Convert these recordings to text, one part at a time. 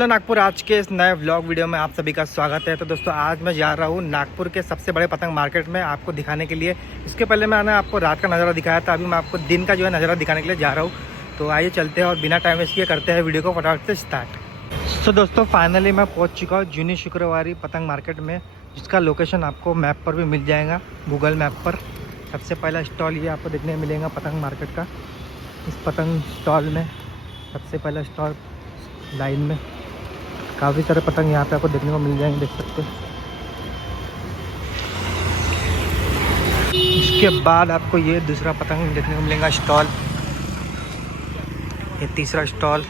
Hello Nagpur, आज के इस नए व्लॉग वीडियो में आप सभी का स्वागत है। तो दोस्तों, आज मैं जा रहा हूँ नागपुर के सबसे बड़े पतंग मार्केट में आपको दिखाने के लिए। इसके पहले मैंने आपको रात का नज़ारा दिखाया था, अभी मैं आपको दिन का जो है नज़ारा दिखाने के लिए जा रहा हूँ। तो आइए चलते हैं और बिना टाइम वेस्ट किए करते हैं वीडियो को फटाफट से स्टार्ट। तो दोस्तों, फाइनली मैं पहुँच चुका हूँ जूनी शुक्रवारी पतंग मार्केट में, जिसका लोकेशन आपको मैप पर भी मिल जाएगा, गूगल मैप पर। सबसे पहला स्टॉल ये आपको देखने को मिलेगा पतंग मार्केट का। इस पतंग स्टॉल में सबसे पहला स्टॉल लाइन में काफ़ी सारे पतंग यहाँ पे आपको देखने को मिल जाएंगे, देख सकते हैं। इसके बाद आपको ये दूसरा पतंग देखने को मिलेगा स्टॉल, ये तीसरा स्टॉल।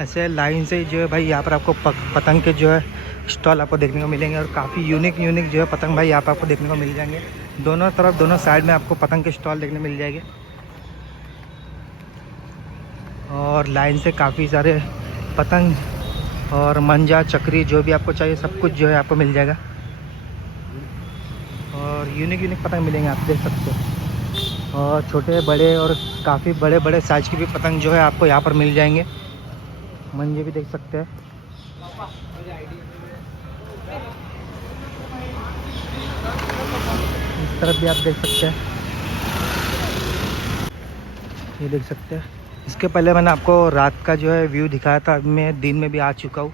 ऐसे लाइन से जो है भाई यहाँ पर आपको पतंग के जो है स्टॉल आपको देखने को मिलेंगे, और काफ़ी यूनिक जो है पतंग भाई यहाँ पर आपको देखने को मिल जाएंगे। दोनों तरफ, दोनों साइड में आपको पतंग के स्टॉल देखने मिल जाएंगे, और लाइन से काफ़ी सारे पतंग और मंजा चक्री जो भी आपको चाहिए सब कुछ जो है आपको मिल जाएगा, और यूनिक पतंग मिलेंगे, आप देख सकते हो। और छोटे बड़े और काफ़ी बड़े बड़े साइज़ की भी पतंग जो है आपको यहाँ पर मिल जाएंगे। मंजे भी देख सकते हैं। इस तरफ भी आप देख सकते हैं, ये देख सकते हैं। इसके पहले मैंने आपको रात का जो है व्यू दिखाया था, अभी मैं दिन में भी आ चुका हूँ।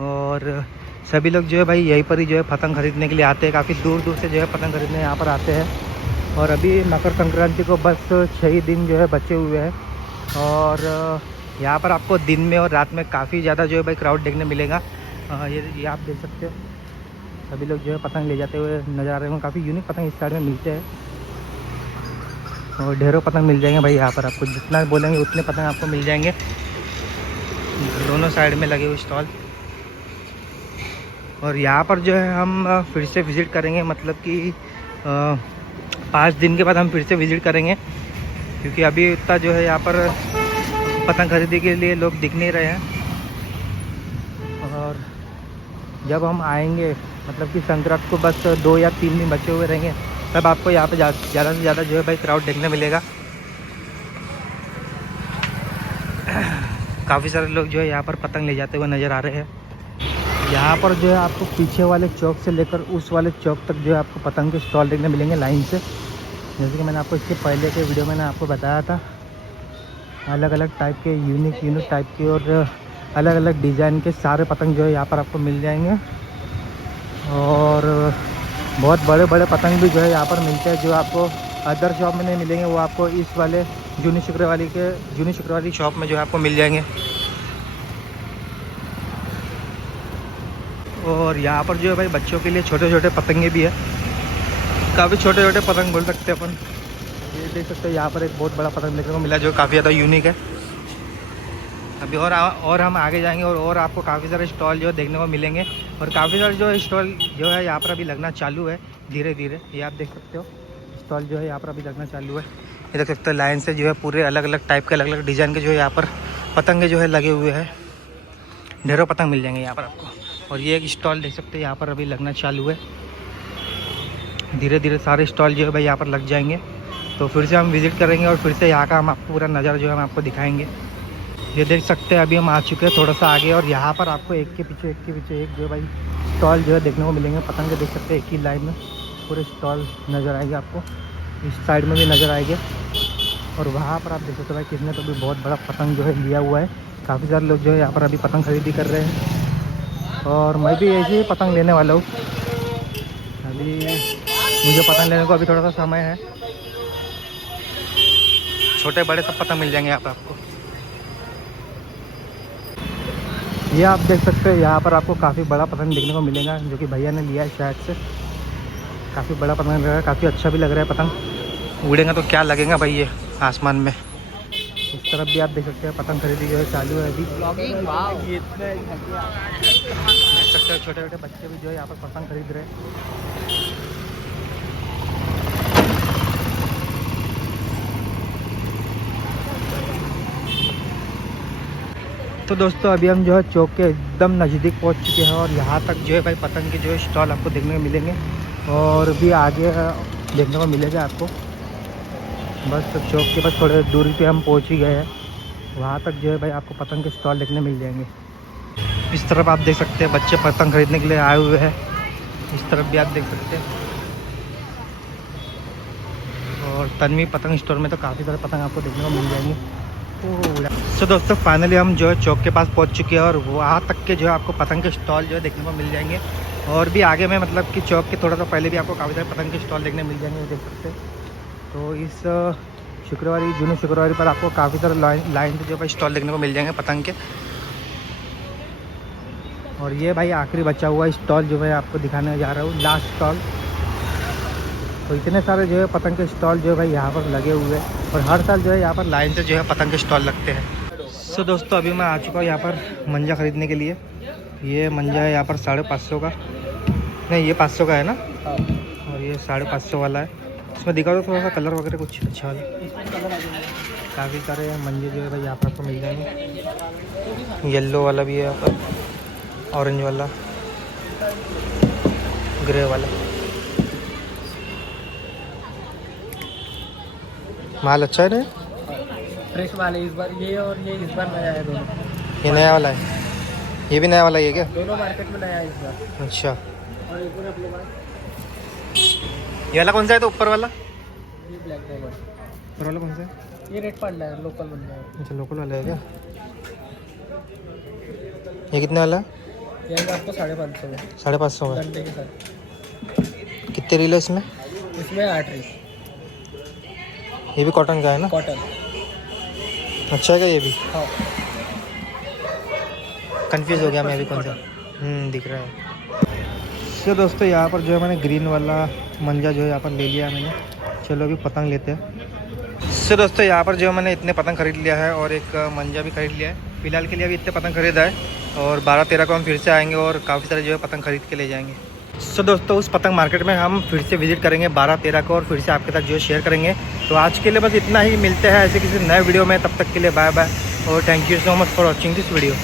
और सभी लोग जो है भाई यहीं पर ही जो है पतंग खरीदने के लिए आते हैं, काफ़ी दूर दूर से जो है पतंग खरीदने यहाँ पर आते हैं। और अभी मकर संक्रांति को बस 6 ही दिन जो है बचे हुए हैं, और यहाँ पर आपको दिन में और रात में काफ़ी ज़्यादा जो है भाई क्राउड देखने मिलेगा। ये आप देख सकते हो, सभी लोग जो है पतंग ले जाते हुए नज़र आ रहे हैं। काफ़ी यूनिक पतंग इस साइड में मिलते हैं, और ढेरों पतंग मिल जाएंगे भाई यहाँ पर। आपको जितना बोलेंगे उतने पतंग आपको मिल जाएंगे, दोनों साइड में लगे हुए स्टॉल। और यहाँ पर जो है हम फिर से विज़िट करेंगे, मतलब कि 5 दिन के बाद हम फिर से विज़िट करेंगे, क्योंकि अभी इतना जो है यहाँ पर पतंग खरीदने के लिए लोग दिख नहीं रहे हैं। और जब हम आएंगे, मतलब कि संक्रांति को बस 2 या 3 दिन बचे हुए रहेंगे, तब आपको यहाँ पे ज़्यादा से ज़्यादा जो है भाई क्राउड देखने मिलेगा। काफ़ी सारे लोग जो है यहाँ पर पतंग ले जाते हुए नज़र आ रहे हैं। यहाँ पर जो है आपको पीछे वाले चौक से लेकर उस वाले चौक तक जो है आपको पतंग के स्टॉल देखने मिलेंगे लाइन से। जैसे कि मैंने आपको इसके पहले के वीडियो में आपको बताया था, अलग अलग टाइप के यूनिक टाइप के और अलग अलग डिज़ाइन के सारे पतंग जो है यहाँ पर आपको मिल जाएंगे। और बहुत बड़े बड़े पतंग भी जो है यहाँ पर मिलते हैं, जो आपको अदर शॉप में नहीं मिलेंगे, वो आपको इस वाले जूनी शुक्रवारी शॉप में जो है आपको मिल जाएंगे। और यहाँ पर जो है भाई बच्चों के लिए छोटे छोटे पतंगे भी है, काफ़ी छोटे छोटे पतंग बोल सकते हैं अपन। ये देख सकते हो, यहाँ पर एक बहुत बड़ा पतंग देखने को मिला जो काफ़ी ज़्यादा यूनिक है। अभी और हम आगे जाएंगे, और आपको काफ़ी सारे स्टॉल जो देखने को मिलेंगे, और काफ़ी सारे जो स्टॉल जो है यहाँ पर अभी लगना चालू है धीरे धीरे। ये आप देख सकते हो, स्टॉल जो है यहाँ पर अभी लगना चालू है। ये देख सकते हो, लाइन से जो है पूरे अलग अलग टाइप के, अलग अलग डिज़ाइन के जो है यहाँ पर पतंगे जो है लगे हुए हैं। ढेरों पतंग मिल जाएंगे यहाँ पर आपको। और ये एक स्टॉल देख सकते हैं, यहाँ पर अभी लगना चालू है। धीरे धीरे सारे स्टॉल जो है भाई यहाँ पर लग जाएंगे, तो फिर से हम विज़िट करेंगे, और फिर से यहाँ का हम आपको पूरा नज़ारा जो है हम आपको दिखाएंगे। ये देख सकते हैं, अभी हम आ चुके हैं थोड़ा सा आगे, और यहाँ पर आपको एक के पीछे एक जो है भाई स्टॉल जो है देखने को मिलेंगे। पतंग देख सकते हैं, एक ही लाइन में पूरे स्टॉल नज़र आएंगे आपको। इस साइड में भी नज़र आएंगे, और वहाँ पर आप देख सकते हो भाई किसने तो भी बहुत बड़ा पतंग जो है लिया हुआ है। काफ़ी सारे लोग जो है यहाँ पर अभी पतंग खरीदी कर रहे हैं, और मैं भी ऐसे ही पतंग लेने वाला हूँ। अभी मुझे पतंग लेने को अभी थोड़ा सा समय है। छोटे बड़े सब पतंग मिल जाएंगे यहाँ पर आपको। ये आप देख सकते हैं, यहाँ पर आपको काफ़ी बड़ा पतंग देखने को मिलेगा, जो कि भैया ने लिया है शायद से। काफ़ी बड़ा पतंग लग रहा है, काफ़ी अच्छा भी लग रहा है पतंग। उड़ेगा तो क्या लगेगा भाई ये आसमान में। इस तरफ भी आप देख सकते हैं, पतंग खरीदी जो है चालू है अभी। देख सकते हैं, छोटे छोटे बच्चे भी जो है यहाँ पर पतंग खरीद रहे हैं। तो दोस्तों, अभी हम जो है चौक के एकदम नज़दीक पहुंच चुके हैं, और यहाँ तक जो है भाई पतंग के जो है स्टॉल आपको देखने को मिलेंगे, और भी आगे देखने को मिलेगा आपको। बस चौक के पास थोड़े दूरी पे हम पहुंच ही गए हैं, वहाँ तक जो है भाई आपको पतंग के स्टॉल देखने मिल जाएंगे। इस तरफ आप देख सकते हैं बच्चे पतंग खरीदने के लिए आए हुए हैं। इस तरफ भी आप देख सकते हैं। और तन्वी पतंग स्टोर में तो काफ़ी सारे पतंग आपको देखने को मिल जाएंगे। तो दोस्तों फाइनली हम जो है चौक के पास पहुंच चुके हैं और वहाँ तक के जो है आपको पतंग के स्टॉल जो है देखने को मिल जाएंगे। और भी आगे में मतलब कि चौक के थोड़ा सा पहले भी आपको काफ़ी सारे पतंग के स्टॉल देखने मिल जाएंगे, देख सकते हैं। तो इस शुक्रवारी जून शुक्रवारी पर आपको काफ़ी सारे लाइन से जो है स्टॉल देखने को मिल जाएंगे पतंग के। और ये भाई आखिरी बचा हुआ स्टॉल जो मैं आपको दिखाने जा रहा हूँ, लास्ट स्टॉल। तो इतने सारे जो है पतंग के स्टॉल जो है भाई यहाँ पर लगे हुए हैं और हर साल जो है यहाँ पर लाइन से जो है पतंग के स्टॉल लगते हैं। सो दोस्तों अभी मैं आ चुका हूँ यहाँ पर मंजा ख़रीदने के लिए। ये मंजा है यहाँ पर 550 का, नहीं ये 500 का है ना, और ये 550 वाला है। इसमें दिखा दो थोड़ा सा कलर वगैरह कुछ अच्छा वाला। काफ़ी सारे मंजे जो है भाई यहाँ पर आपको मिल जाएंगे। येलो वाला भी है यहाँ पर, ऑरेंज वाला, ग्रे वाला। माल अच्छा है ना, फ्रेश माल है इस बार। ये और ये इस बार नया है दोनों। ये नया वाला है, ये भी नया वाला ही है क्या? दोनों मार्केट में नया है इस बार। अच्छा, और एक और अपने पास ये वाला कौन सा है? तो ऊपर वाला, ये ब्लैक डायमंड। ऊपर वाला कौन सा है? ये रेट पड़ रहा है, लोकल बन रहा है। अच्छा लोकल वाला है क्या? ये कितने वाला है? ये आपको 550 में, 550 में। डंडे के साथ। कितने रील है इसमें? इसमें 8 रील। ये भी कॉटन का है ना? कॉटन। अच्छा है क्या ये भी? हाँ। कंफ्यूज हो गया मैं अभी कौन सा दिख रहा है। तो दोस्तों यहाँ पर जो है मैंने ग्रीन वाला मंजा जो है यहाँ पर ले लिया है मैंने। चलो अभी पतंग लेते हैं। तो दोस्तों यहाँ पर जो है मैंने इतने पतंग खरीद लिया है और एक मंजा भी खरीद लिया है। फिलहाल के लिए अभी इतने पतंग खरीदा है और 12-13 को हम फिर से आएंगे और काफ़ी सारे जो है पतंग खरीद के ले जाएंगे। सो दोस्तों उस पतंग मार्केट में हम फिर से विजिट करेंगे 12-13 को और फिर से आपके साथ जो शेयर करेंगे। तो आज के लिए बस इतना ही, मिलते हैं ऐसे किसी नए वीडियो में। तब तक के लिए बाय बाय और thank you so much for watching this video.